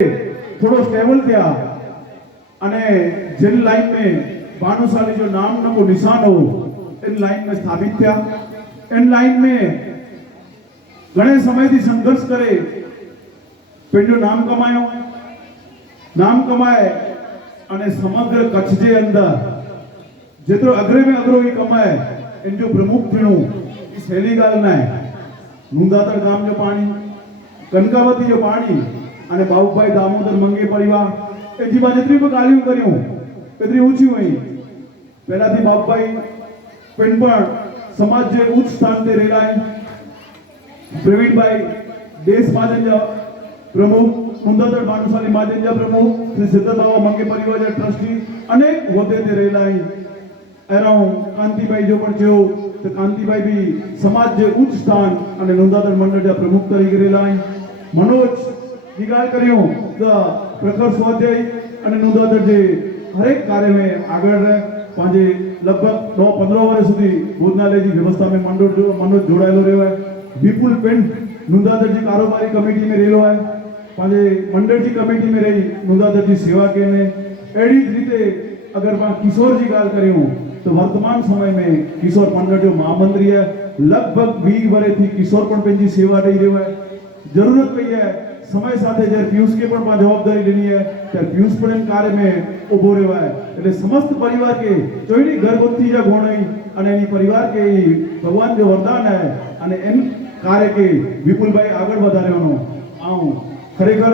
थोड़ो स्टेबल थिया अने जिन लाइन में भानुशाली जो नाम न को निशान हो इन लाइन में स्थापित थिया। इन लाइन में घणे समय थी संघर्ष करे पंहिंजो नाम कमायो, नाम कमाए अने समग्र कच्छ जे अंदर जेतिरो अग्रे में अग्रो ही कमाए इन जो प्रमुख थियणो ई सहेली ॻाल्हि न आहे। नूंदातड़ गाम जो पाणी, कनकावती जो पाणी अने बाबूभाई दामोदर मंगे परिवार ए जीवा जेतरी भी ॻाल्हियूं करियूं एतरी ऊंचियूं हुई। पहला थी बाबूभाई पिण पण समाज जे उच्च स्थान ते रहिया आहिनि। प्रवीण भाई देश महाजन जा प्रमुख, नूंदातड़ भानुशाली महाजन जा प्रमुख, श्री सिद्धर बाबा मंगे परिवार जा ट्रस्टी अनेक उहिदे ते रहिया आहिनि। अहिड़ो कांतिभाई जो पण थियो त कांतिभाई भी समाज जे उच्च स्थान अने नूंदातड़ मंडल जा प्रमुख तरीके रहिया आहिनि। मनोज जी ॻाल्हि करियूं त प्रखर स्वाध्यायी अने नूंदातड़ जे हर एक कार्य में आगळ रहे। पंहिंजे लगभग 9-15 वर्ष सुधी भोजनालय जी व्यवस्था में मनोज जोड़ाયેલો रहियो आहे। विपुल पिंड नूंदातड़ जी कारोबारी कमेटी में रहियो आहे। पंहिंजे मंडल जी कमेटी में रही नूंदातड़ जी सेवा कई में। अहिड़ी रीते अगर पाण किशोर जी ॻाल्हि करियूं तो वर्तमान समय में किशोर मंडल जो महामंत्री है। लगभग 20 वर्ष थी किशोर पण पंहिंजी सेवा ॾेई रहियो आहे। जरूरत पई है समय साथे जय पीयूष के पण जवाबदारी लेनी है तर पीयूष पण इन कार्य में उभो रहियो आहे। એટલે समस्त परिवार के ચોયડી गर्भवती जा गुण अने एनी परिवार के भगवान जो वरदान है अने इन कार्य के विपुल भाई आगळ वधारવાનો आऊं खरेखर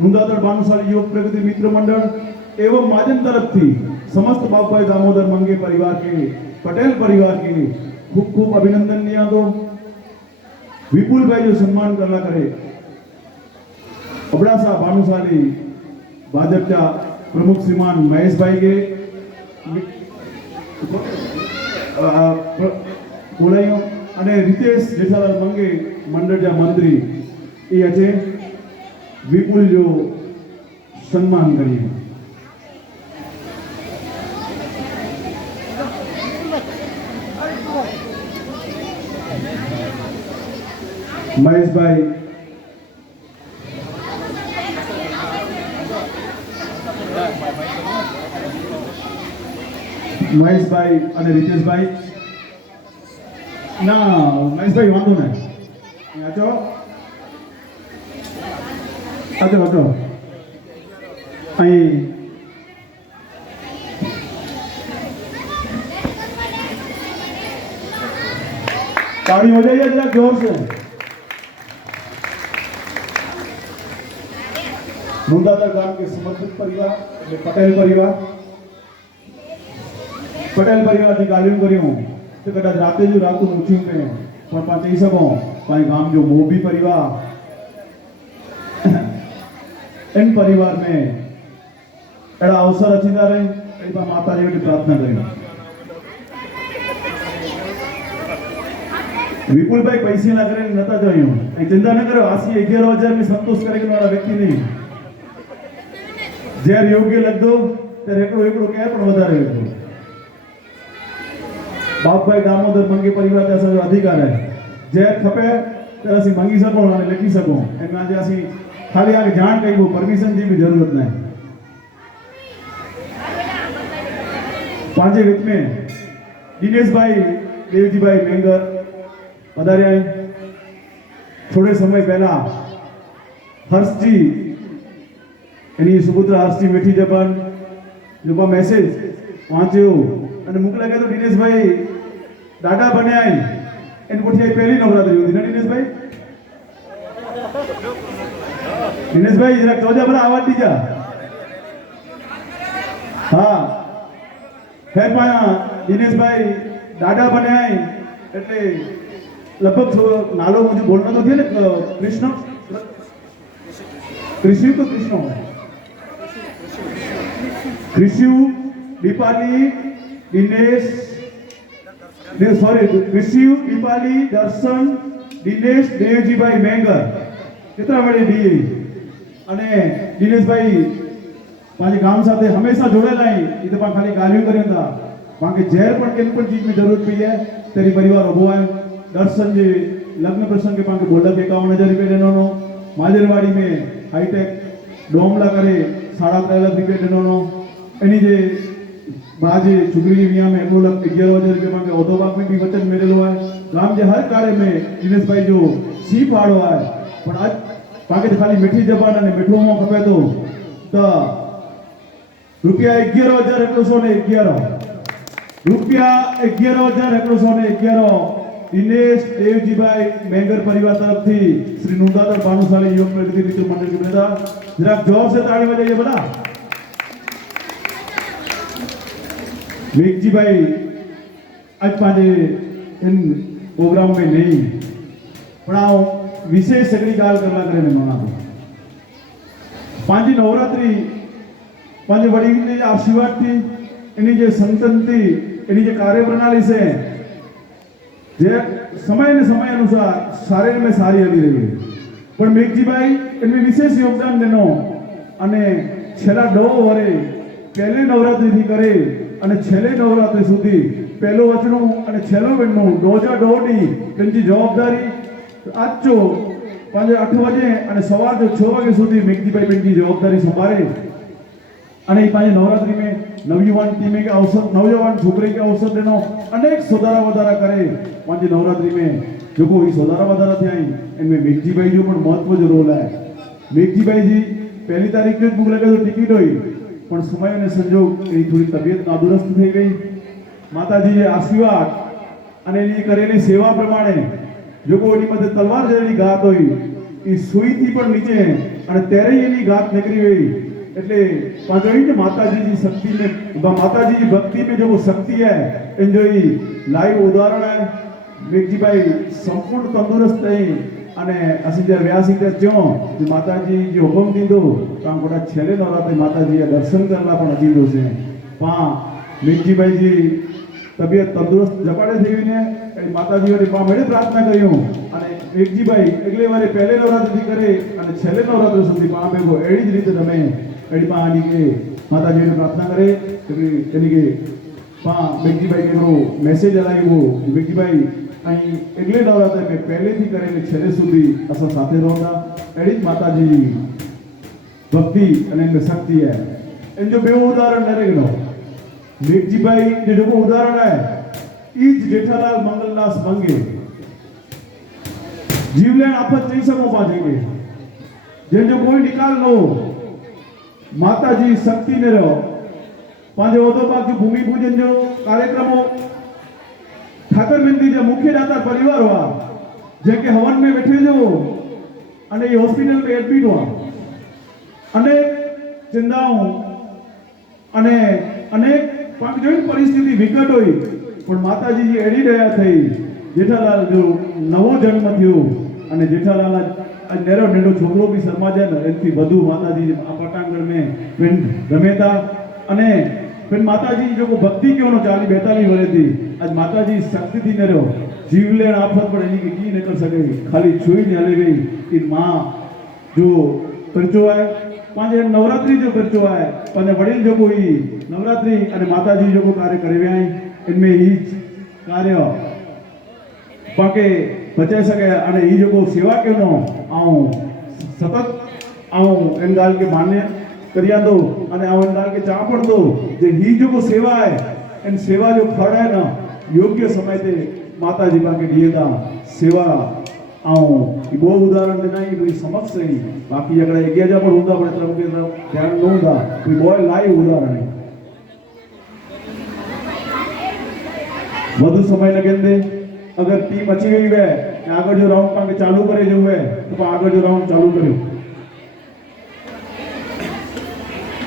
नूंदातड़ भानुशाली युवक प्रगति मित्र मंडल एवं महाजन तरफ थी समस्त बाबूभाई दामोदर मंगे परिवार के, पटेल परिवार के खूब खूब अभिनंदन दिया। तो विपुल भाई जो सम्मान करला करे अबड़ासा भानुशाली भाजपा प्रमुख श्रीमान महेश भाई के बोलायो अने रितेश जेठालाल मंगे मंडल जा मंत्री ये अचे विपुल जो सम्मान करिए। महेश भाई અને રીતેશભાઈ ના મહેશભાઈ વાંધો નહીં આચો આચો આચો અહીં તાળી हो जाइए जरा जोर से। नूंदातड़ गाम के समर्पित परिवार એટલે પટેલ परिवार की गालियों करियूं तो कदाच राते जो रातों ऊँची में पण पाण चई सघूं पाण गाम जो मोबी परिवार इन परिवार में अड़ा अवसर अचींदा रहे अड़ी पाण माता जी वटि प्रार्थना करियूं। विपुल भाई पैसे ना करे नता चयूं ऐं चिंता न करो आसी 11,000 में संतोष करे वाला व्यक्ति नहीं जय योग्य लगदो तर एकड़ो एकड़ो क्या पण वधारे वेठो। बाबूभाई दामोदर मंगे परिवार का असांजो अधिकार है जय खपे तर असीं मंगी सघूं अने लिखी सघूं एना जे असीं खाली आगे जाण कई वो परमिशन जी भी जरूरत नहीं। पांचे विच में दिनेश भाई देवजी भाई मेंगर पधार्या है। थोड़े समय पहला हर्ष जी एनी सुपुत्र हर्ष जी मीठी जबान जो मैसेज वांच्यो अने मोकला के तो दिनेश भाई दादा बन्या एन पुठी पहली नवरात्रि होती ना दिनेश भाई जरा चौजा बड़ा आवाज दीजा। हाँ फिर पाया दिनेश भाई दादा बन्या એટલે लगभग नालो मुझे बोलना तो थी ना कृष्ण कृषि तो कृष्ण कृषि दीपाली दिनेश सॉरी कृषि दीपाली दर्शन दिनेश देवजी भाई मेंगर कितना बड़े डी अने दिनेश भाई पांच गाम साथे हमेशा जोड़ेला है। तो खाली गालियों करियो था बाकी जहर पण केन पण चीज में जरूरत पई है तेरी परिवार उभो है। दर्शन जी लग्न प्रसंग के पाके बोला 51,000 रुपया लेनो माजरवाड़ी में हाईटेक ડોમલા કરે 3.5 લાખ રૂપિયા ટેનોનો એની જે बाजे छुकरी विया में 1,11,000 रुपये मांगे औदो बाग में भी वचन मेरेलो है गाम जे हर कार्य में दिनेश भाई जो सी फाड़ो है पण आज पाके तो खाली मीठी जबान ने मीठो मो खपे तो रुपया 11,111 रुपया 11,111 दिनेश देवजी भाई मेंगर परिवार तरफ थी श्री नुंदातर भानुशाली योग प्रगति मित्र मंडल के नेता जरा जोर से ताली बजाइए बड़ा मेघजी भाई आज पाजे इन प्रोग्राम में नहीं पण आ विशेष सगड़ी गाल करला करे ने माना तो पांजी नवरात्रि पांजे वडी ने आशीर्वाद थी इनी जे संतन थी इनी जे कार्य प्रणाली से जे समय अनुसार सारे में सारी हली रही पण मेघजी भाई इनमें विशेष योगदान देनो अने छेला 2 वरे पहले नवरात्रि थी करे અને છેલ્લે નવરાત્રી સુધી પહેલો વચનું અને છેલ્લો વેણનું ડોજા ડોડી તેની જવાબદારી આજો 8 વાગે અને સવાર 6 વાગે સુધી મેઘજીભાઈ બેનની જવાબદારી સંભાળે અને એ पांच नवरात्रि में नवयुवान टीम के अवसर नौजवान छोकरे के अवसर देनो अनेक सुधारा वधारा करे पांच नवरात्रि में जो कोई सुधारा वधारा थी इनमें मेघजीभाई जो पण महत्व जो रोल है मेघजीभाई जी पहली तारीख जो बुक लगे तो टिकट हुई पण समय ने संजोग एनी थोड़ी तबियत नादुरुस्त થઈ ગઈ માતાજીએ આશીર્વાદ અને એની કરેલી સેવા પ્રમાણે જો કોઈની મધ્ય તલવાર જેવી ગાત હોય એ સુઈથી પણ નીચે અને ત્યારે એની ગાત નીકળી ગઈ એટલે પાછળ જ માતાજીની શક્તિને માતાજીની ભક્તિ में जो शक्ति है एंजॉय लाइव उदाहरण है मेघजीभाई संपूर्ण तंदुरुस्त થઈ અને ਅਸੀਂ જ્યારે વ્યાસી ત્યાં જો માતાજી જે હુકમ દીધો કામ કોડા છેલ્લે નવરાત્રી માતાજીએ દર્શન કરવા પણ દીધો છે પા મેઘજીભાઈજી તબિયત તંદુરસ્ત જપાડે થઈ ગઈને એ માતાજી વડે પા મેળે પ્રાર્થના કર્યું અને મેઘજીભાઈ એટલે વારે પહેલે નવરાત્રી કરે અને છેલ્લે નવરાત્રી સુધી પા ભેગો એડી જ રીતે તમે એડી પા આની કે માતાજીને પ્રાર્થના કરે કે એની કે પા મેઘજીભાઈ કેનો મેસેજ આવ્યો મેઘજીભાઈ અહીં એટલે નવરાત્રી में पहले थी करेले छेले सुधी असा साथे रहंदा एडी माताजी भक्ति अने शक्ति है इन जो बे उदाहरण नरेगनो मेघजीभाई जो उदाहरण है ईज जेठालाल मंगलदास मंगे जीवलेण आफत नहीं सको पाजेंगे जे जो कोई निकाल लो माताजी शक्ति ने रहो पांचे ओदो बाकी भूमि पूजन जो कार्यक्रमों ठाकर बिंदी जो मुख्य दाता परिवार हुआ जेके हवन में बैठे जो अने ये हॉस्पिटल में एडमिट हुआ अनेक चिंताओं अने अनेक जो परिस्थिति विकट हुई पण माताजी जी एडी दया थई जेठालाल जो नवो जन्म थयो अने जेठालाल आज नेरो नेडो छोकरो भी शर्माजे ने एथी વધુ माताजी आ पटांगण में पिन रमेता अने फिर माताजी जो को भक्ति क्यों नो 40-42 वर्ष थी आज माताजी शक्ति थी ने रहो जीवलेण आफत पर एनी की न कर सके खाली छुई ने हली गई कि मां जो परचो है पांच नवरात्रि जो परचो है पांच वडील जो कोई नवरात्रि अने माताजी जो को कार्य करे आई इनमें ही कार्य बाके बचाई सके अने ई जो को सेवा क्यों नो आऊं सतत आऊं इन गाल के मान्य करिया दो अने आवन दाल के चा पड़ दो जे ही जो को सेवा है इन सेवा जो फल है ना योग्य समय ते माताजी बाके दिएदा सेवा आऊं ई बहु उदाहरण देना ई कोई समझ नहीं बाकी अगर एग्या जा पर होता पड़े तरफ के तरफ ध्यान न होता कोई बहुत लाइव उदाहरण है વધુ સમય લગે દે अगर टीम अच्छी गई है आगे जो राउंड पाके चालू करे जो है तो आगे जो राउंड चालू करो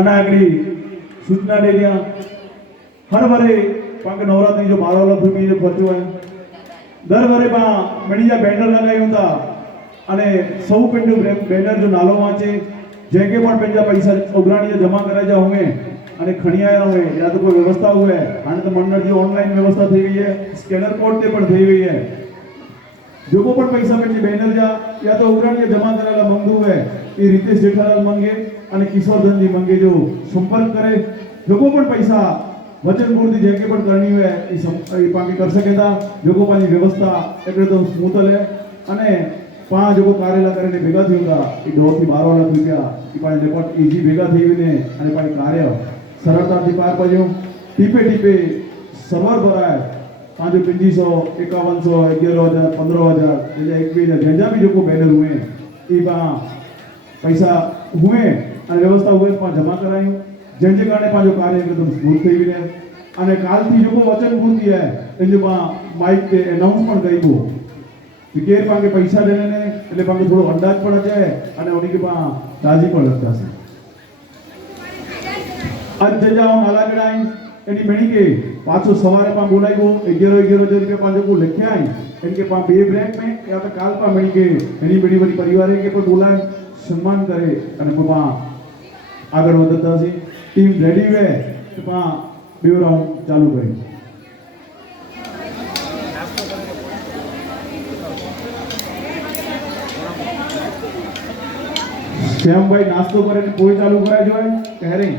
अनागरी सूचना दे दिया हर वरे पाके नवरात्रि जो 12 लाख रुपया जो खर्चो है दर वरे बा मणिया बैनर लगाई होता अने सौ पिंड बैनर जो नालो वांचे जेके पण पेंजा पैसा उघराणी जमा कराया जा होंगे अने खणिया हुए या तो कोई व्यवस्था हुए हाने तो मंडल जी ऑनलाइन व्यवस्था थी गई है स्कैनर कोड ते पण थी गई है जो को पण पैसा पेंजी बैनर जा या तो उघराणी जमा करेला मंगू है ये रितेश जेठालाल मंगे अने किशोर धन जी मंगे जो संपर्क करे जो को पण पैसा वचन पूर्ति जेके पण करनी है ई पाके कर सकेता जो को पानी व्यवस्था એટલે તો સ્મૂથ લે અને પાંચ લોકો કાર્યલા કરીને ભેગા થયું હતા એ 10 થી 12 લાખ રૂપિયા એ પણ રેકોર્ડ ઈઝી ભેગા થઈ ને અને પણ કાર્ય સરળતાથી પાર પાડ્યું. ટીપે ટીપે સરોવર ભરાય. પાંચો 2500 5100 11,000 15,000 21,000 જેજા भी जो बैनर हुए એ પૈસા हुए અને વ્યવસ્થા हुए પણ જમા કરાયું. જેને કારણે પાછો કાર્ય એકદમ સ્મૂથ થઈ ગયું. અને કાલથી જો વચન પૂર્તિ હે એ જો માઇક पे अनाउंस પણ કર્યું कि केर पाके पैसा देने ने એટલે પાકે થોડો અંદાજ પણ છે અને ઓની કે પા રાજી પણ લગતા છે. આજ જજાઓ નાલા ગડાઈ એની મેણી કે પાછો સવારે પા બોલાવ્યો 11,000 રૂપિયા પાંચો को લખ્યા એમ કે પા બે બ્રેક में या तो काल पा मेणी के एनी बड़ी बड़ी परिवार के पर बोलाए सम्मान करे અને પા આગળ વધતા છે. ટીમ રેડી વે તો પા બે રાઉન્ડ ચાલુ કરી. શ્યામભાઈ નાસ્તો કરીને પોઈ ચાલુ કરાય જોઈએ કહે રહી